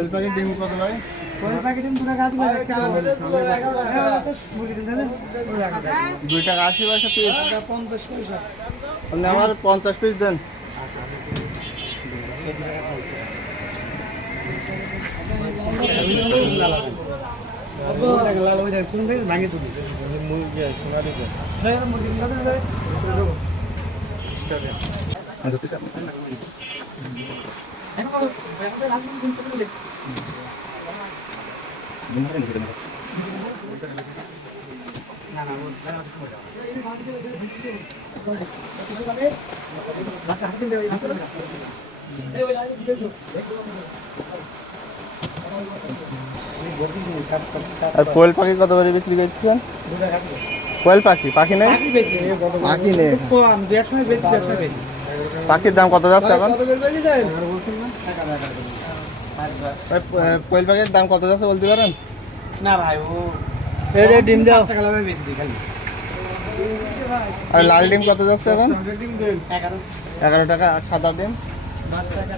কোয়েল পাখির ডিম কত ভাই? কোয়েল পাখির ডিম 2 টাকা আছে, 2 টাকা 80 পয়সা পিস। 50 পয়সা। আপনি আমার 50 পিস দেন। আর কোয়েল পাখি কত করে বিক্রি করছেন? কোয়েল পাখি পাখি নেই, পাখি নেই। পাখির দাম কত যাচ্ছে এখন? কোয়েল পাখির দাম কত যাচ্ছে বলতে পারেন? না ভাই, ও ডিম দাও। 5 টাকা লাভে বেশি দিই খালি। আর লাল ডিম কত যাচ্ছে এখন? 11 11 টাকা। আর সাদা ডিম 10 টাকা।